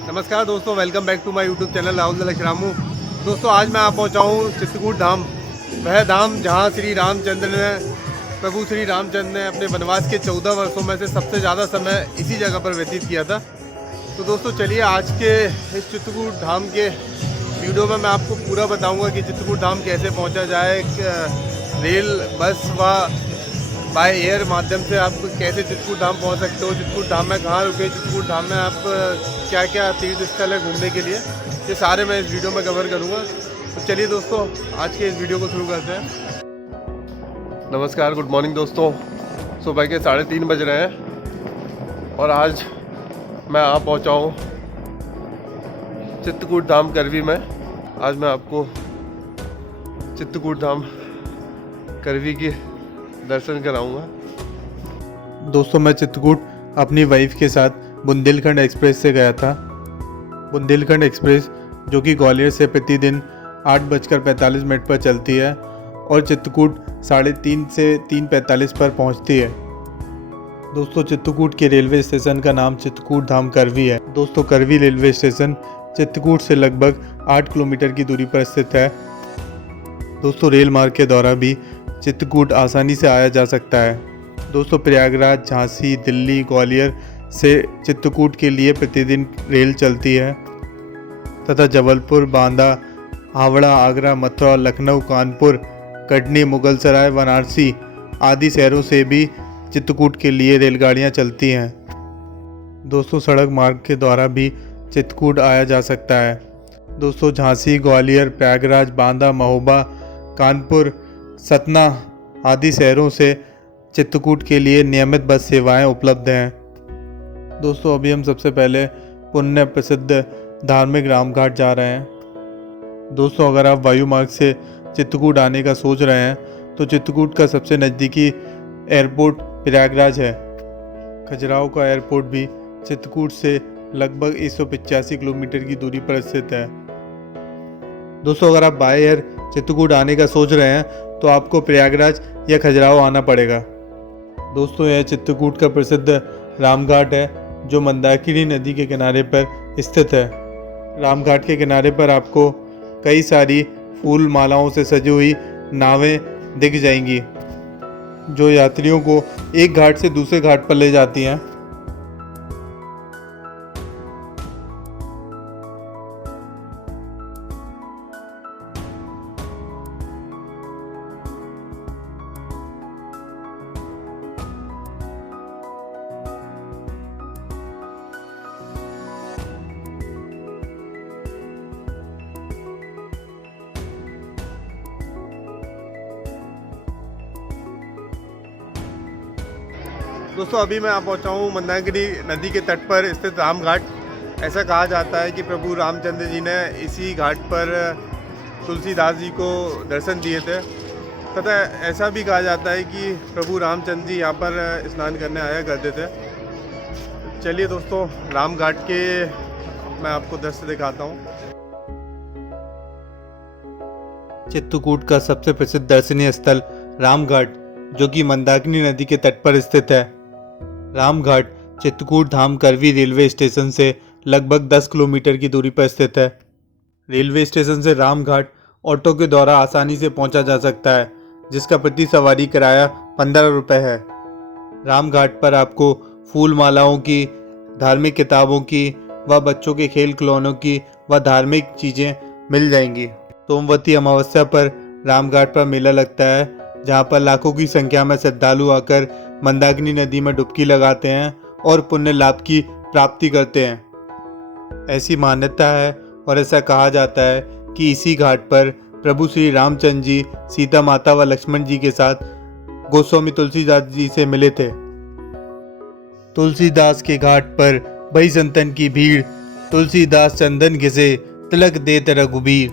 नमस्कार दोस्तों, welcome back to my YouTube channel Rahul Dalsharamu. दोस्तों आज मैं आ पहुंचा हूँ चित्रकूट धाम, वह धाम जहां प्रभु श्री रामचंद्र ने अपने वनवास के 14 वर्षों में से सबसे ज़्यादा समय इसी जगह पर व्यतीत किया था। तो दोस्तों चलिए आज के इस चित्रकूट धाम के वीडियो में मैं आपको पूरा बताऊंगा कि चित्रकूट धाम कैसे पहुंचा जाए, रेल, बस व बाय एयर माध्यम से आप कैसे चित्रकूट धाम पहुंच सकते हो, चित्रकूट धाम में कहाँ रुके, चित्रकूट धाम में आप क्या क्या तीर्थ स्थल है घूमने के लिए, ये सारे मैं इस वीडियो में कवर करूँगा। तो चलिए दोस्तों आज के इस वीडियो को शुरू करते हैं। नमस्कार, गुड मॉर्निंग दोस्तों। सुबह के 3:30 बज रहे हैं और आज मैं आ पहुँचा हूँ चित्रकूट धाम करवी में। आज मैं आपको चित्रकूट धाम करवी की दर्शन कराऊंगा। दोस्तों मैं चित्रकूट अपनी वाइफ के साथ बुंदेलखंड एक्सप्रेस से गया था। बुंदेलखंड एक्सप्रेस जो कि ग्वालियर से प्रतिदिन 8:45 पर चलती है और चित्रकूट 3:30 से 3:45 पर पहुंचती है। दोस्तों चित्रकूट के रेलवे स्टेशन का नाम चित्रकूट धाम करवी है। दोस्तों करवी रेलवे स्टेशन चित्रकूट से लगभग 8 किलोमीटर की दूरी पर स्थित है। दोस्तों रेल मार्ग के द्वारा भी चित्रकूट आसानी से आया जा सकता है। दोस्तों प्रयागराज, झांसी, दिल्ली, ग्वालियर से चित्रकूट के लिए प्रतिदिन रेल चलती है तथा जबलपुर, बांदा, हावड़ा, आगरा, मथुरा, लखनऊ, कानपुर, कटनी, मुगलसराय, वाराणसी आदि शहरों से भी चित्रकूट के लिए रेलगाड़ियां चलती हैं। दोस्तों सड़क मार्ग के द्वारा भी चित्रकूट आया जा सकता है। दोस्तों झांसी, ग्वालियर, प्रयागराज, बांदा, महोबा, कानपुर, सतना आदि शहरों से चित्रकूट के लिए नियमित बस सेवाएं उपलब्ध हैं। दोस्तों अभी हम सबसे पहले पुण्य प्रसिद्ध धार्मिक रामघाट जा रहे हैं। दोस्तों अगर आप वायु मार्ग से चित्रकूट आने का सोच रहे हैं तो चित्रकूट का सबसे नज़दीकी एयरपोर्ट प्रयागराज है। खजुराहो का एयरपोर्ट भी चित्रकूट से लगभग 185 किलोमीटर की दूरी पर स्थित है। दोस्तों अगर आप बाय एयर चित्रकूट आने का सोच रहे हैं तो आपको प्रयागराज या खजुराहो आना पड़ेगा। दोस्तों यह चित्रकूट का प्रसिद्ध रामघाट है जो मंदाकिनी नदी के किनारे पर स्थित है। रामघाट के किनारे पर आपको कई सारी फूल मालाओं से सजी हुई नावें दिख जाएंगी जो यात्रियों को एक घाट से दूसरे घाट पर ले जाती हैं। दोस्तों अभी मैं आ पहुंचा हूँ मंदाकिनी नदी के तट पर स्थित रामघाट। ऐसा कहा जाता है कि प्रभु रामचंद्र जी ने इसी घाट पर तुलसीदास जी को दर्शन दिए थे तथा ऐसा भी कहा जाता है कि प्रभु रामचंद्र जी यहाँ पर स्नान करने आया करते थे। चलिए दोस्तों रामघाट के मैं आपको दृश्य दिखाता हूँ। चित्रकूट का सबसे प्रसिद्ध दर्शनीय स्थल रामघाट जो कि मंदाकिनी नदी के तट पर स्थित है। रामघाट चित्रकूट धाम करवी रेलवे स्टेशन से लगभग 10 किलोमीटर की दूरी पर स्थित है। रेलवे स्टेशन से रामघाट ऑटो के द्वारा आसानी से पहुंचा जा सकता है जिसका प्रति सवारी किराया 15 रुपये है। रामघाट पर आपको फूल मालाओं की, धार्मिक किताबों की व बच्चों के खेल खिलौनों की व धार्मिक चीज़ें मिल जाएंगी। सोमवती अमावस्या पर रामघाट पर मेला लगता है जहाँ पर लाखों की संख्या में श्रद्धालु आकर मंदाकिनी नदी में डुबकी लगाते हैं और पुण्य लाभ की प्राप्ति करते हैं। ऐसी मान्यता है और ऐसा कहा जाता है कि इसी घाट पर प्रभु श्री रामचंद्र जी सीता माता व लक्ष्मण जी के साथ गोस्वामी तुलसीदास जी से मिले थे। तुलसीदास के घाट पर बड़ी संतन की भीड़, तुलसीदास चंदन घिसे तिलक देत रघुबीर।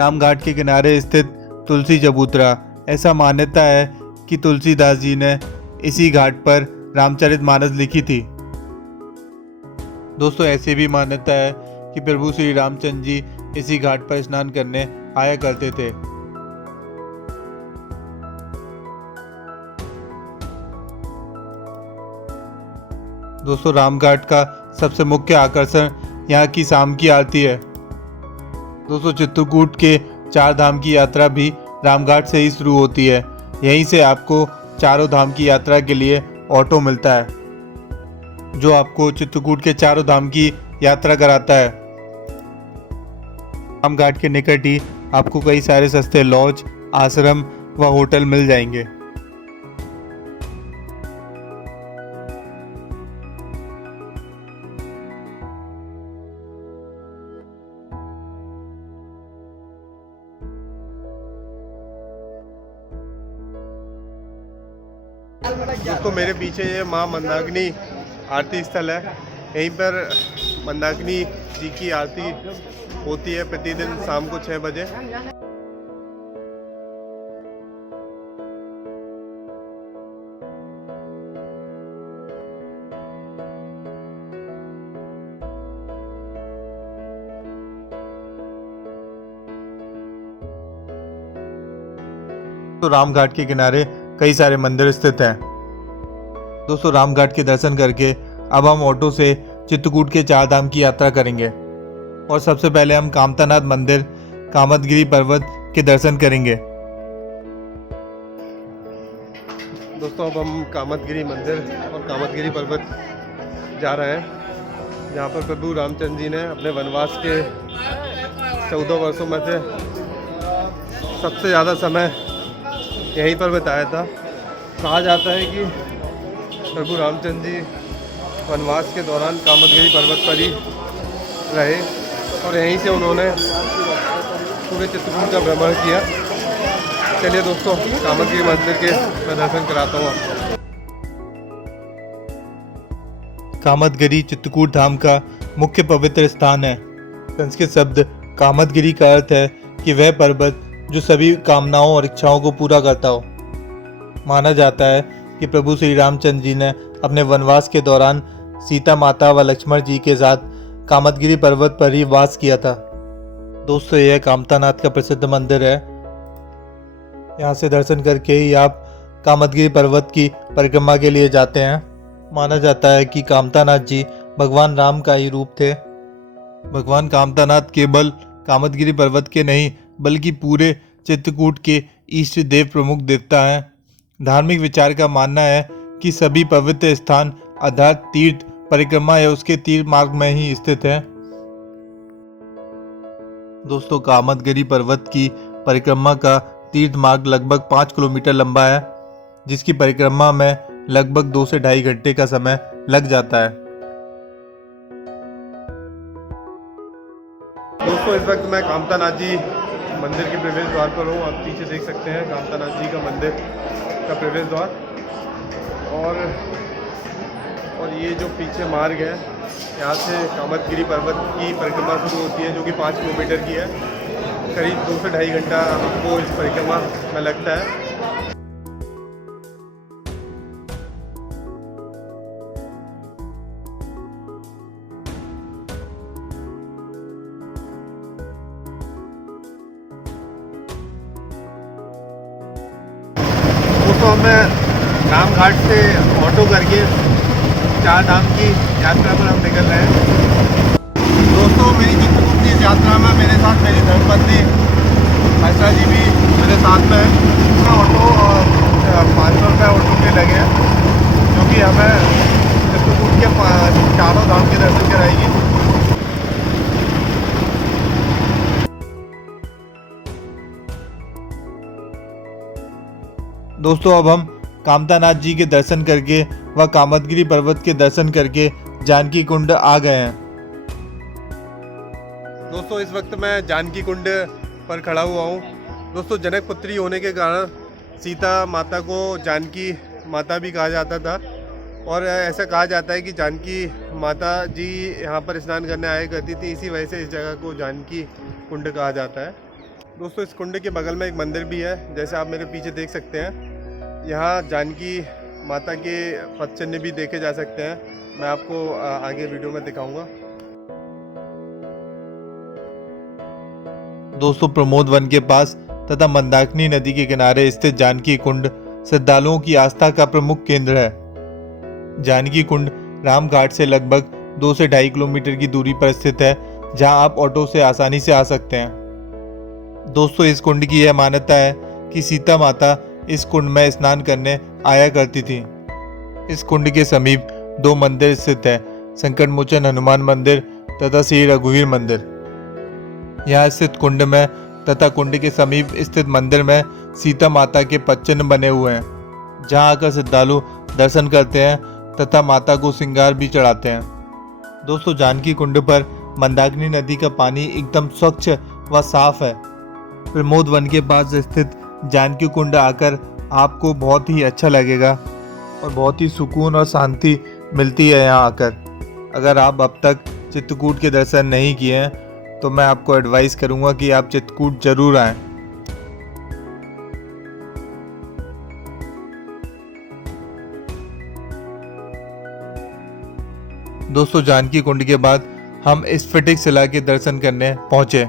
रामघाट के किनारे स्थित तुलसी चबूतरा, ऐसा मान्यता है कि तुलसीदास जी ने इसी घाट पर रामचरितमानस लिखी थी। दोस्तों ऐसी भी मान्यता है कि प्रभु श्री रामचंद्र जी इसी घाट पर स्नान करने आया करते थे। दोस्तों रामघाट का सबसे मुख्य आकर्षण यहाँ की शाम की आरती है। दोस्तों चित्रकूट के चार धाम की यात्रा भी रामघाट से ही शुरू होती है। यहीं से आपको चारों धाम की यात्रा के लिए ऑटो मिलता है जो आपको चित्रकूट के चारों धाम की यात्रा कराता है। रामघाट के निकट ही आपको कई सारे सस्ते लॉज, आश्रम व होटल मिल जाएंगे। दोस्तों मेरे पीछे ये माँ मंदाकिनी आरती स्थल है। यहीं पर मंदाकिनी जी की आरती होती है प्रतिदिन शाम को 6 बजे। तो रामघाट के किनारे कई सारे मंदिर स्थित हैं। दोस्तों रामघाट के दर्शन करके अब हम ऑटो से चित्रकूट के चार धाम की यात्रा करेंगे और सबसे पहले हम कामतानाथ मंदिर, कामदगिरी पर्वत के दर्शन करेंगे। दोस्तों अब हम कामदगिरी मंदिर और कामदगिरी पर्वत जा रहे हैं, जहाँ पर प्रभु रामचंद्र जी ने अपने वनवास के 14 वर्षों में से सबसे ज़्यादा समय यहीं पर बिताया था। कहा जाता है कि प्रभु रामचंद्र जी वनवास के दौरान कामदगिरी पर्वत पर ही रहे और यहीं से उन्होंने पूरे चित्रकूट का भ्रमण किया। चलिए दोस्तों कामदगिरी मंदिर के मैं दर्शन कराता हूँ आपको। कामदगिरी चित्रकूट धाम का मुख्य पवित्र स्थान है। संस्कृत शब्द कामदगिरी का अर्थ है कि वह पर्वत जो सभी कामनाओं और इच्छाओं को पूरा करता हो। माना जाता है कि प्रभु श्री रामचंद्र जी ने अपने वनवास के दौरान सीता माता व लक्ष्मण जी के साथ कामदगिरी पर्वत पर ही वास किया था। दोस्तों यह कामतानाथ का प्रसिद्ध मंदिर है। यहाँ से दर्शन करके ही आप कामदगिरी पर्वत की परिक्रमा के लिए जाते हैं। माना जाता है कि कामतानाथ जी भगवान राम का ही रूप थे। भगवान कामतानाथ केवल कामदगिरी पर्वत के नहीं बल्कि पूरे चित्रकूट के इष्ट देव प्रमुख देवता हैं। धार्मिक विचार का मानना है कि सभी पवित्र स्थान आध्यात्म तीर्थ परिक्रमा या उसके तीर्थ मार्ग में ही स्थित है। दोस्तों कामदगिरी पर्वत की परिक्रमा का तीर्थ मार्ग लगभग 5 किलोमीटर लंबा है, जिसकी परिक्रमा में लगभग 2 से 2.5 घंटे का समय लग जाता है। दोस्तों इस वक्त मैं कामतानाथ जी मंदिर के प्रवेश द्वार पर हूँ। आप पीछे देख सकते हैं कामतानाथ जी का मंदिर का प्रवेश द्वार और ये जो पीछे मार्ग है यहाँ से कामदगिरी पर्वत की परिक्रमा शुरू होती है, जो कि 5 किलोमीटर की है। करीब 2 से 2.5 घंटा आपको इस परिक्रमा में लगता है। तो हमें रामघाट से ऑटो करके चार धाम की यात्रा पर हम निकल रहे हैं। दोस्तों मेरी चित्रकूट की इस यात्रा में मेरे साथ मेरी धर्मपत्नी आशा जी भी मेरे साथ में है। ऑटो और 500 रुपये ऑटो के लगे हैं, जो कि हमें चित्रकूट के चारों धाम के दर्शन कराएगी। दोस्तों अब हम कामतानाथ जी के दर्शन करके व कामदगिरी पर्वत के दर्शन करके जानकी कुंड आ गए हैं। दोस्तों इस वक्त मैं जानकी कुंड पर खड़ा हुआ हूँ। दोस्तों जनक पुत्री होने के कारण सीता माता को जानकी माता भी कहा जाता था और ऐसा कहा जाता है कि जानकी माता जी यहाँ पर स्नान करने आया करती थी, इसी वजह से इस जगह को जानकी कुंड कहा जाता है। दोस्तों इस कुंड के बगल में एक मंदिर भी है, जैसे आप मेरे पीछे देख सकते हैं। यहाँ जानकी माता के पद चिन्ह भी देखे जा सकते हैं। मैं आपको आगे वीडियो में दिखाऊंगा। दोस्तों प्रमोद वन के पास तथा मंदाकिनी नदी के किनारे स्थित जानकी कुंड श्रद्धालुओं की आस्था का प्रमुख केंद्र है। जानकी कुंड रामघाट से लगभग 2 से 2.5 किलोमीटर की दूरी पर स्थित है, जहां आप ऑटो से आसानी से आ सकते हैं। दोस्तों, इस कुंड की यह मान्यता है कि सीता माता इस कुंड में स्नान करने आया करती थी। इस कुंड के समीप 2 मंदिर स्थित है, संकट मोचन हनुमान मंदिर तथा श्री रघुवीर मंदिर। यहाँ स्थित कुंड में तथा कुंड के समीप स्थित मंदिर में सीता माता के पदचिन्ह बने हुए हैं, जहाँ आकर श्रद्धालु दर्शन करते हैं तथा माता को श्रृंगार भी चढ़ाते हैं। दोस्तों, जानकी कुंड पर मंदाकिनी नदी का पानी एकदम स्वच्छ व साफ है। प्रमोद वन के पास स्थित जानकी कुंड आकर आपको बहुत ही अच्छा लगेगा और बहुत ही सुकून और शांति मिलती है यहाँ आकर। अगर आप अब तक चित्रकूट के दर्शन नहीं किए हैं तो मैं आपको एडवाइस करूँगा कि आप चित्रकूट जरूर आएँ। दोस्तों, जानकी कुंड के बाद हम स्फटिक शिला के दर्शन करने पहुंचे।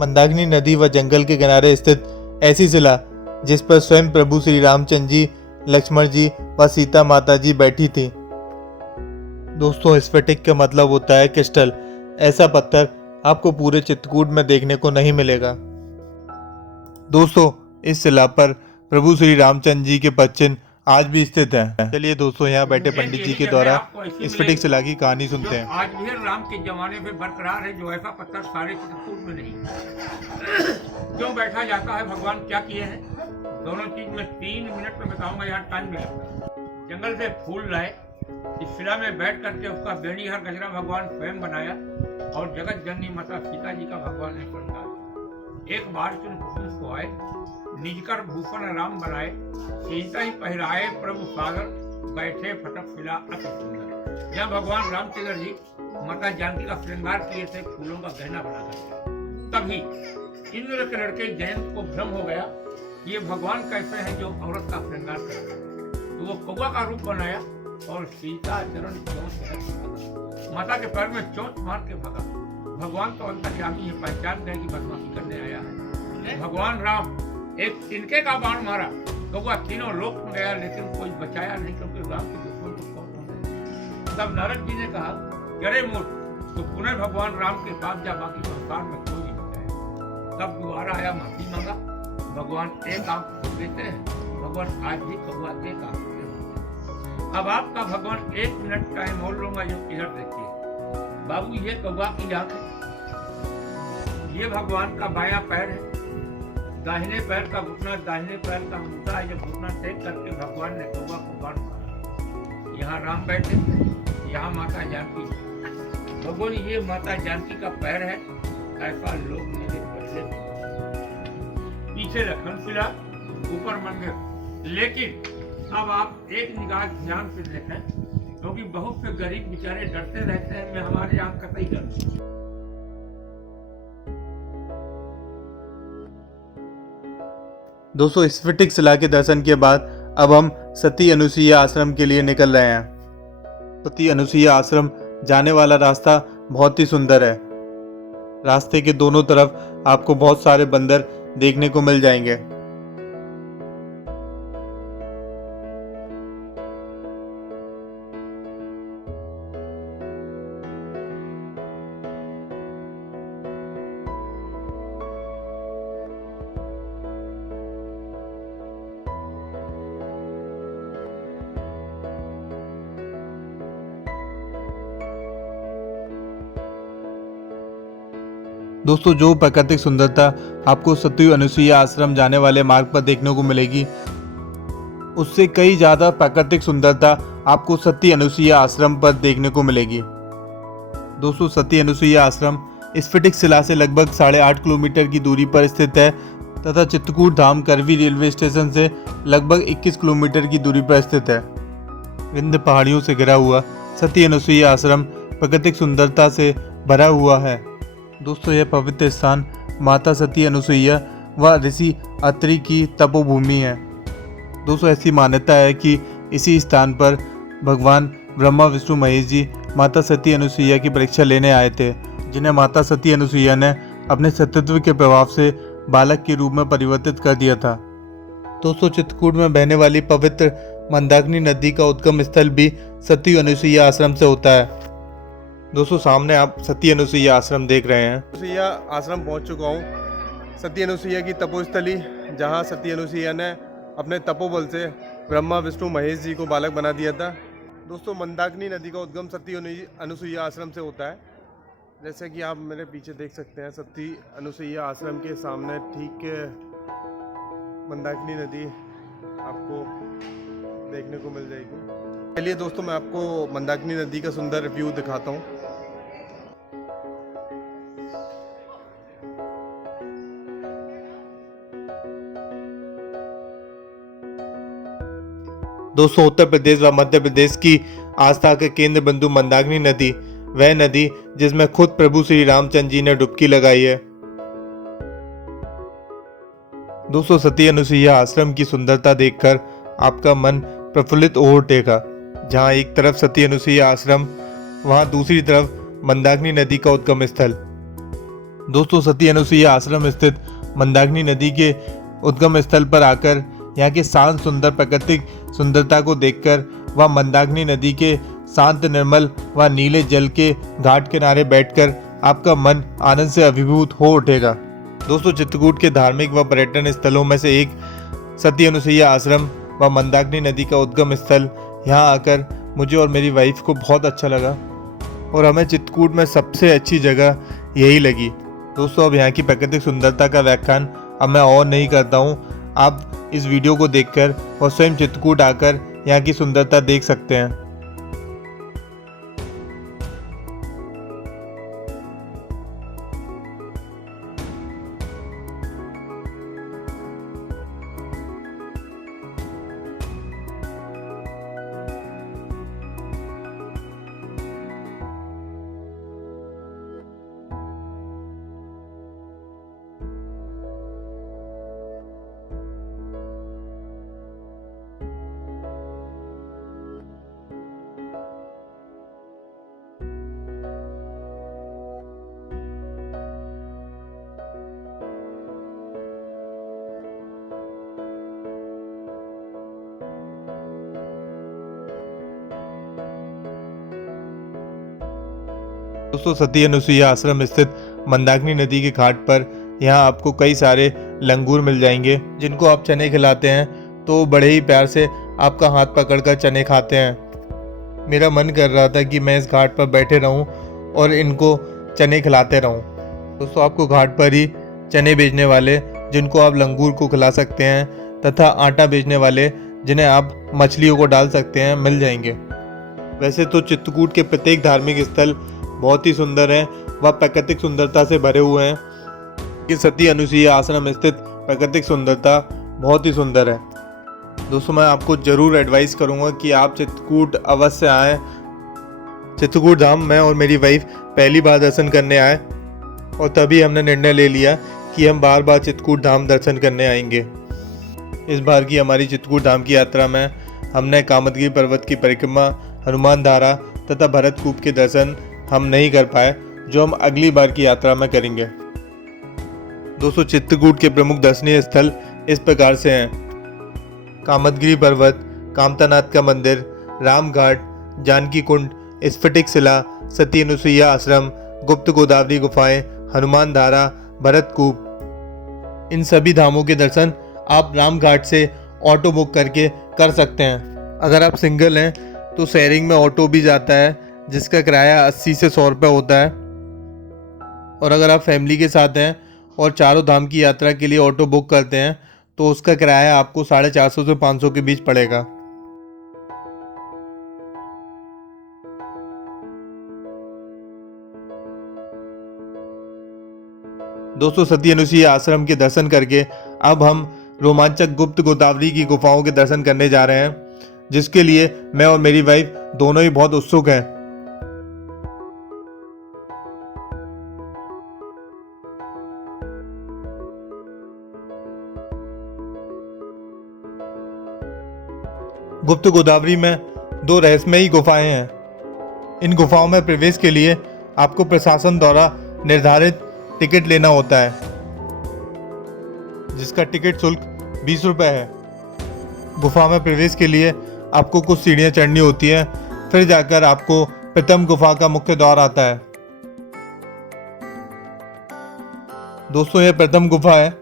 मंदाकिनी नदी व जंगल के किनारे स्थित ऐसी शिला जिस पर स्वयं प्रभु श्री रामचंद्र जी, लक्ष्मण जी व सीता माता जी बैठी थी। दोस्तों, स्फटिक का मतलब होता है क्रिस्टल। ऐसा पत्थर आपको पूरे चित्रकूट में देखने को नहीं मिलेगा। दोस्तों, इस शिला पर प्रभु श्री रामचंद्र जी के पदचिन्ह आज भी स्थित है। चलिए दोस्तों, यहाँ बैठे पंडित जी के द्वारा स्फटिक शिला की कहानी सुनते हैं। आज भी राम के जमाने में बरकरार है, जो ऐसा पत्थर सारे चित्रकूट में नहीं। क्यों बैठा जाता है, भगवान क्या किए हैं, दोनों चीज में 3 मिनट में बताऊंगा, यहाँ टाइम नहीं लगता। जंगल से फूल लाए, इस शिला में बैठ करके उसका बेड़ीहर गजरा भगवान स्वयं बनाया और जगत जननी माता सीता जी का भगवान ने श्रृंगार। एक बार चुन कुसुम को आए, निजकर भूषण राम बनाए, सीता ही पहराए प्रभु सागर, बैठे फटक शिला अति सुंदर। यहाँ भगवान रामचंद्र जी माता जानकी का श्रृंगार किए थे फूलों का गहना बनाकर। तभी इंद्र के लड़के जयंत को भ्रम हो गया, ये भगवान कैसे हैं जो औरत का श्रृंगार करते हैं। तो वो कौवा का रूप बनाया और सीता चरण चौंच माता के पैर में चोट मार के भागा। भगवान तो अंतर्यामी ये पहचान गए कि बदमाशी करने आया है। भगवान राम एक तिनके का बाण मारा, कौवा तीनों लोक में गया, लेकिन कोई बचाया नहीं, क्योंकि राम के दुश्मन को कौन हो। तब नारद जी ने कहा, अरे मूर्ख, तो पुनः भगवान राम के पास जा, बाकी संसार में कोई नहीं बचाया। तब दोबारा आया, माफी मांगा। भगवान एक आंख देते हैं, भगवान आज भी कौवा एक आंख। अब आपका भगवान 1 मिनट टाइम और लूंगा, जो इधर देखिए बाबू, ये कौवा की आंख है, ये भगवान का बायां पैर है, दाहिने पैर का घुटना, दाहिने पैर का अंगूठा है। जब घुटना टेक करके भगवान ने कौवा को बाण मारा। यहाँ राम बैठे, यहाँ माता जानकी। भगवान, ये माता जानकी का पैर है, ऐसा लोग मेरे पहले पीछे लखन शिला, ऊपर मंदिर। लेकिन अब आप एक निगाह ध्यान से देखें, क्योंकि बहुत से गरीब बेचारे डरते रहते हैं, मैं हमारे यहाँ कतई डर। दोस्तों, स्फटिक शिला के दर्शन के बाद अब हम सती अनुसुईया आश्रम के लिए निकल रहे हैं। सती अनुसुईया आश्रम जाने वाला रास्ता बहुत ही सुंदर है। रास्ते के दोनों तरफ आपको बहुत सारे बंदर देखने को मिल जाएंगे। दोस्तों, जो प्राकृतिक सुंदरता आपको सती अनुसुईया आश्रम जाने वाले मार्ग पर देखने को मिलेगी, उससे कई ज़्यादा प्राकृतिक सुंदरता आपको सती अनुसुईया आश्रम पर देखने को मिलेगी। दोस्तों, सती अनुसुईया आश्रम स्फटिक शिला से लगभग 8.5 किलोमीटर की दूरी पर स्थित है तथा चित्रकूट धाम करवी रेलवे स्टेशन से लगभग 21 किलोमीटर की दूरी पर स्थित है। विंध्य पहाड़ियों से घिरा हुआ सती अनुसुईया आश्रम प्राकृतिक सुंदरता से भरा हुआ है। दोस्तों, यह पवित्र स्थान माता सती अनुसुईया व ऋषि अत्रि की तपोभूमि है। दोस्तों, ऐसी मान्यता है कि इसी स्थान पर भगवान ब्रह्मा विष्णु महेश जी माता सती अनुसुईया की परीक्षा लेने आए थे, जिन्हें माता सती अनुसुईया ने अपने सतीत्व के प्रभाव से बालक के रूप में परिवर्तित कर दिया था। दोस्तों, चित्रकूट में बहने वाली पवित्र मंदाकिनी नदी का उद्गम स्थल भी सती अनुसुईया आश्रम से होता है। दोस्तों सामने आप सती अनुसुईया आश्रम देख रहे हैं। अनुसुईया आश्रम पहुंच चुका हूँ। सती अनुसुईया की तपोस्थली, जहाँ सती अनुसुईया ने अपने तपोबल से ब्रह्मा विष्णु महेश जी को बालक बना दिया था। दोस्तों मंदाकिनी नदी का उद्गम सती अनुसुईया आश्रम से होता है। जैसे कि आप मेरे पीछे देख सकते हैं, सती अनुसुईया आश्रम के सामने ठीक मंदाकिनी नदी आपको देखने को मिल जाएगी। चलिए दोस्तों मैं आपको मंदाकिनी नदी का सुंदर व्यू दिखाता हूँ। दोस्तों उत्तर प्रदेश व मध्य प्रदेश की आस्था के केंद्र बिंदु मंदाकिनी नदी वह नदी जिसमें खुद प्रभु श्री रामचंद्र जी ने डुबकी लगाई है। दोस्तों सती अनुसुईया आश्रम की सुंदरता देखकर आपका मन प्रफुल्लित हो उठेगा। जहां एक तरफ सती अनुसुईया आश्रम, वहां दूसरी तरफ मंदाकिनी नदी का उद्गम स्थल। दोस्तों सती अनुसुईया आश्रम स्थित मंदाकिनी नदी के उद्गम स्थल पर आकर यहाँ के शांत सुंदर प्राकृतिक सुंदरता को देखकर व मंदाकिनी नदी के शांत निर्मल व नीले जल के घाट किनारे बैठकर आपका मन आनंद से अभिभूत हो उठेगा। दोस्तों चित्रकूट के धार्मिक व पर्यटन स्थलों में से एक सती अनुसुईया आश्रम व मंदाकिनी नदी का उद्गम स्थल, यहाँ आकर मुझे और मेरी वाइफ को बहुत अच्छा लगा और हमें चित्रकूट में सबसे अच्छी जगह यही लगी। दोस्तों अब यहाँ की प्राकृतिक सुंदरता का व्याख्यान अब मैं और नहीं करता हूँ। आप इस वीडियो को देखकर और स्वयं चित्रकूट आकर यहाँ की सुंदरता देख सकते हैं। दोस्तों सती अनुसुईया आश्रम स्थित मंदाकिनी नदी के घाट पर यहाँ आपको कई सारे लंगूर मिल जाएंगे, जिनको आप चने खिलाते हैं तो बड़े ही प्यार से आपका हाथ पकड़कर चने खाते हैं। मेरा मन कर रहा था कि मैं इस घाट पर बैठे रहूं और इनको चने खिलाते रहूं। दोस्तों आपको घाट पर ही चने बेचने वाले, जिनको आप लंगूर को खिला सकते हैं, तथा आटा बेचने वाले, जिन्हें आप मछलियों को डाल सकते हैं, मिल जाएंगे। वैसे तो चित्रकूट के प्रत्येक धार्मिक स्थल बहुत ही सुंदर हैं व प्राकृतिक सुंदरता से भरे हुए हैं। कि सती अनुसुईया आश्रम स्थित प्राकृतिक सुंदरता बहुत ही सुंदर है। दोस्तों मैं आपको जरूर एडवाइस करूंगा कि आप चित्रकूट अवश्य आएँ। चित्रकूट धाम मैं और मेरी वाइफ पहली बार दर्शन करने आए और तभी हमने निर्णय ले लिया कि हम बार बार चित्रकूट धाम दर्शन करने आएंगे। इस बार की हमारी चित्रकूट धाम की यात्रा में हमने कामदगिरी पर्वत की परिक्रमा, हनुमान धारा तथा भरतकूप के दर्शन हम नहीं कर पाए, जो हम अगली बार की यात्रा में करेंगे। दोस्तों चित्रकूट के प्रमुख दर्शनीय स्थल इस प्रकार से हैं: कामदगिरी पर्वत, कामतानाथ का मंदिर, राम घाट, जानकी कुंड, स्फटिक शिला, सती अनुसुईया आश्रम, गुप्त गोदावरी गुफाएं, हनुमान धारा, भरतकूप। इन सभी धामों के दर्शन आप राम घाट से ऑटो बुक करके कर सकते हैं। अगर आप सिंगल हैं तो शेयरिंग में ऑटो भी जाता है, जिसका किराया 80 से 100 रुपये होता है। और अगर आप फैमिली के साथ हैं और चारों धाम की यात्रा के लिए ऑटो बुक करते हैं तो उसका किराया आपको 450 से 500 के बीच पड़ेगा। दोस्तों सती अनुसुईया आश्रम के दर्शन करके अब हम रोमांचक गुप्त गोदावरी की गुफाओं के दर्शन करने जा रहे हैं, जिसके लिए मैं और मेरी वाइफ दोनों ही बहुत उत्सुक हैं। गुप्त गोदावरी में 2 रहस्यमयी गुफाएं हैं। इन गुफाओं में प्रवेश के लिए आपको प्रशासन द्वारा निर्धारित टिकट लेना होता है, जिसका टिकट शुल्क 20 रुपये है। गुफा में प्रवेश के लिए आपको कुछ सीढ़ियाँ चढ़नी होती हैं, फिर जाकर आपको प्रथम गुफा का मुख्य द्वार आता है। दोस्तों यह प्रथम गुफा है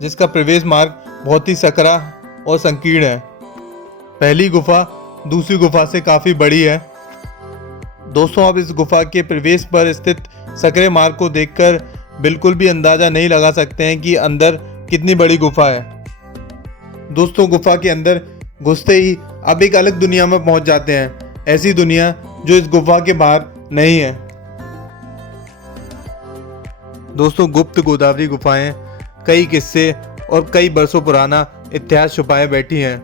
जिसका प्रवेश मार्ग बहुत ही सकरा और संकीर्ण है। पहली गुफा दूसरी गुफा से काफ़ी बड़ी है। दोस्तों आप इस गुफा के प्रवेश पर स्थित सकरे मार्ग को देखकर बिल्कुल भी अंदाज़ा नहीं लगा सकते हैं कि अंदर कितनी बड़ी गुफा है। दोस्तों गुफा के अंदर घुसते ही आप एक अलग दुनिया में पहुंच जाते हैं, ऐसी दुनिया जो इस गुफा के बाहर नहीं है। दोस्तों गुप्त गोदावरी गुफाएं कई किस्से और कई बरसों पुराना इतिहास छुपाए बैठी हैं।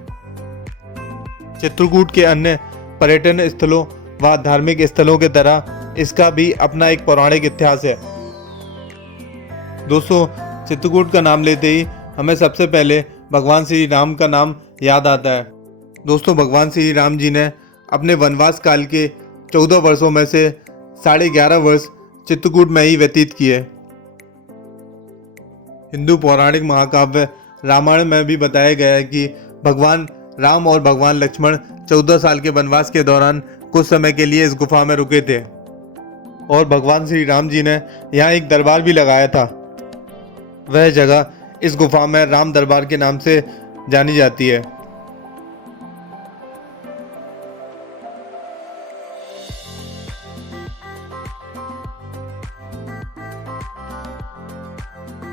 चित्रकूट के अन्य पर्यटन स्थलों व धार्मिक स्थलों की तरह इसका भी अपना एक पौराणिक इतिहास है। दोस्तों चित्रकूट का नाम लेते ही हमें सबसे पहले भगवान श्री राम का नाम याद आता है। दोस्तों भगवान श्री राम जी ने अपने वनवास काल के 14 वर्षों में से 11.5 वर्ष चित्रकूट में ही व्यतीत किए। हिंदू पौराणिक महाकाव्य रामायण में भी बताया गया है कि भगवान राम और भगवान लक्ष्मण 14 साल के वनवास के दौरान कुछ समय के लिए इस गुफा में रुके थे और भगवान श्री राम जी ने यहाँ एक दरबार भी लगाया था। वह जगह इस गुफा में राम दरबार के नाम से जानी जाती है।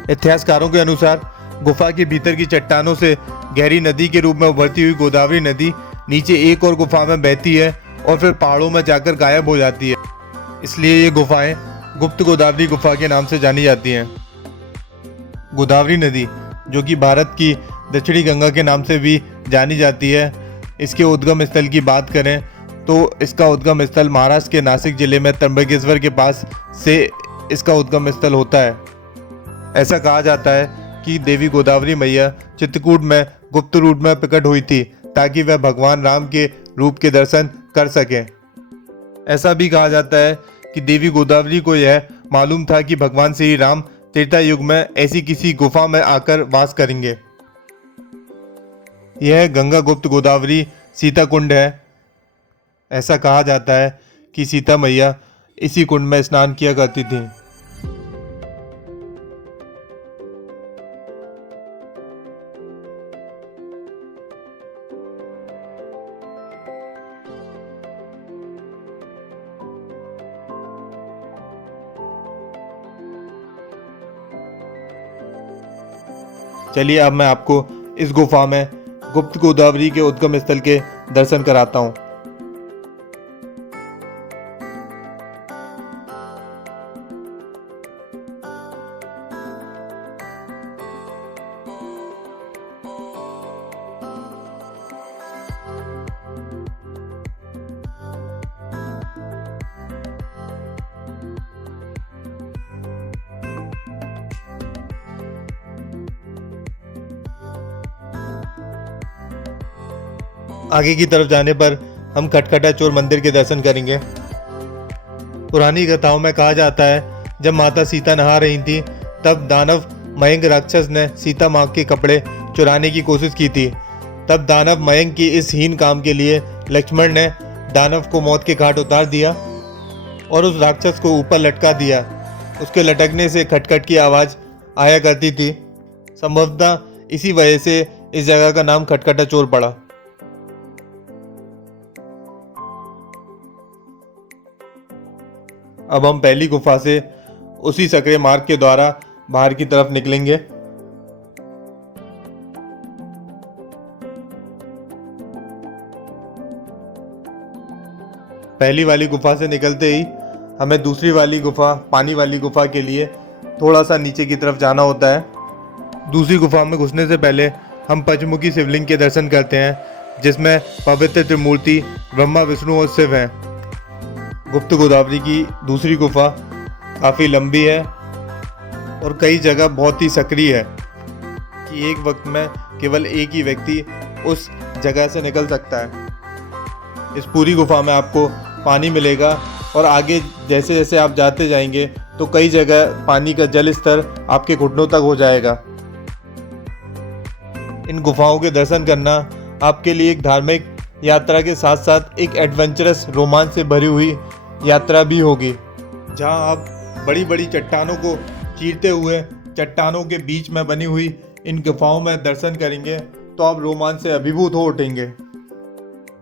इतिहासकारों के अनुसार गुफा के भीतर की चट्टानों से गहरी नदी के रूप में उभरती हुई गोदावरी नदी नीचे एक और गुफा में बहती है और फिर पहाड़ों में जाकर गायब हो जाती है। इसलिए ये गुफाएं गुप्त गोदावरी गुफा के नाम से जानी जाती हैं। गोदावरी नदी जो कि भारत की दक्षिणी गंगा के नाम से भी जानी जाती है, इसके उद्गम स्थल की बात करें तो इसका उद्गम स्थल महाराष्ट्र के नासिक जिले में त्र्यंबकेश्वर के पास से इसका उद्गम स्थल होता है। ऐसा कहा जाता है कि देवी गोदावरी मैया चित्रकूट में गुप्त रूप में प्रकट हुई थी ताकि वह भगवान राम के रूप के दर्शन कर सकें। ऐसा भी कहा जाता है कि देवी गोदावरी को यह मालूम था कि भगवान श्री राम त्रेता युग में ऐसी किसी गुफा में आकर वास करेंगे। यह गंगा गुप्त गोदावरी सीता कुंड है। ऐसा कहा जाता है कि सीता मैया इसी कुंड में स्नान किया करती थी। चलिए अब मैं आपको इस गुफा में गुप्त गोदावरी के उद्गम स्थल के दर्शन कराता हूँ। आगे की तरफ जाने पर हम खटखटा चोर मंदिर के दर्शन करेंगे। पुरानी कथाओं में कहा जाता है जब माता सीता नहा रही थी तब दानव मयंक राक्षस ने सीता माँ के कपड़े चुराने की कोशिश की थी। तब दानव मयंक की इस हीन काम के लिए लक्ष्मण ने दानव को मौत के घाट उतार दिया और उस राक्षस को ऊपर लटका दिया। उसके लटकने से खटखट की आवाज़ आया करती थी। संभवतः इसी वजह से इस जगह का नाम खटखटा चोर पड़ा। अब हम पहली गुफा से उसी सकरे मार्ग के द्वारा बाहर की तरफ निकलेंगे। पहली वाली गुफा से निकलते ही हमें दूसरी वाली गुफा, पानी वाली गुफा के लिए थोड़ा सा नीचे की तरफ जाना होता है। दूसरी गुफा में घुसने से पहले हम पंचमुखी शिवलिंग के दर्शन करते हैं जिसमें पवित्र त्रिमूर्ति ब्रह्मा, विष्णु और शिव हैं। गुप्त गोदावरी की दूसरी गुफा काफ़ी लंबी है और कई जगह बहुत ही सक्रिय है कि एक वक्त में केवल एक ही व्यक्ति उस जगह से निकल सकता है। इस पूरी गुफा में आपको पानी मिलेगा और आगे जैसे जैसे आप जाते जाएंगे तो कई जगह पानी का जल स्तर आपके घुटनों तक हो जाएगा। इन गुफाओं के दर्शन करना आपके लिए एक धार्मिक यात्रा के साथ साथ एक एडवेंचरस रोमांच से भरी हुई यात्रा भी होगी, जहां आप बड़ी बड़ी चट्टानों को चीरते हुए चट्टानों के बीच में बनी हुई इन गुफाओं में दर्शन करेंगे तो आप रोमांच से अभिभूत हो उठेंगे।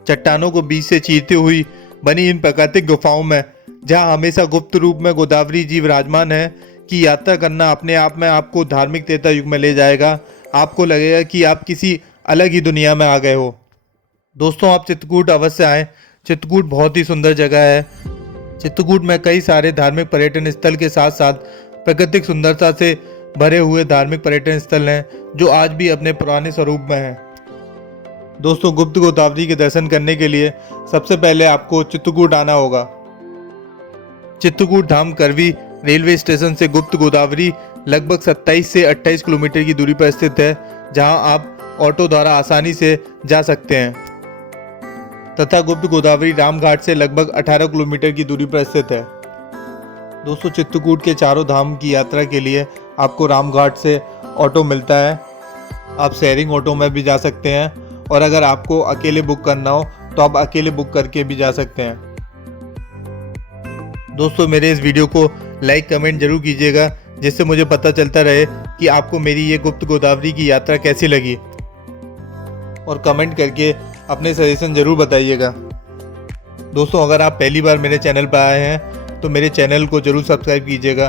चट्टानों को बीच से चीरती हुई बनी इन प्राकृतिक गुफाओं में, जहां हमेशा गुप्त रूप में गोदावरी जी विराजमान है, की यात्रा करना अपने आप में आपको धार्मिक त्रेता युग में ले जाएगा। आपको लगेगा कि आप किसी अलग ही दुनिया में आ गए हो। दोस्तों, आप चित्रकूट अवश्य आएँ। चित्रकूट बहुत ही सुंदर जगह है। चित्रकूट में कई सारे धार्मिक पर्यटन स्थल के साथ साथ प्राकृतिक सुंदरता से भरे हुए धार्मिक पर्यटन स्थल हैं, जो आज भी अपने पुराने स्वरूप में हैं। दोस्तों, गुप्त गोदावरी के दर्शन करने के लिए सबसे पहले आपको चित्रकूट आना होगा। चित्रकूट धाम करवी रेलवे स्टेशन से गुप्त गोदावरी लगभग 27 से 28 किलोमीटर की दूरी पर स्थित है, जहां आप ऑटो द्वारा आसानी से जा सकते हैं तथा गुप्त गोदावरी रामघाट से लगभग 18 किलोमीटर की दूरी पर स्थित है। दोस्तों, चित्रकूट के चारों धाम की यात्रा के लिए आपको रामघाट से ऑटो मिलता है। आप शेयरिंग ऑटो में भी जा सकते हैं और अगर आपको अकेले बुक करना हो तो आप अकेले बुक करके भी जा सकते हैं। दोस्तों, मेरे इस वीडियो को लाइक कमेंट जरूर कीजिएगा, जिससे मुझे पता चलता रहे कि आपको मेरी ये गुप्त गोदावरी की यात्रा कैसी लगी, और कमेंट करके अपने सजेशन जरूर बताइएगा। दोस्तों, अगर आप पहली बार मेरे चैनल पर आए हैं तो मेरे चैनल को जरूर सब्सक्राइब कीजिएगा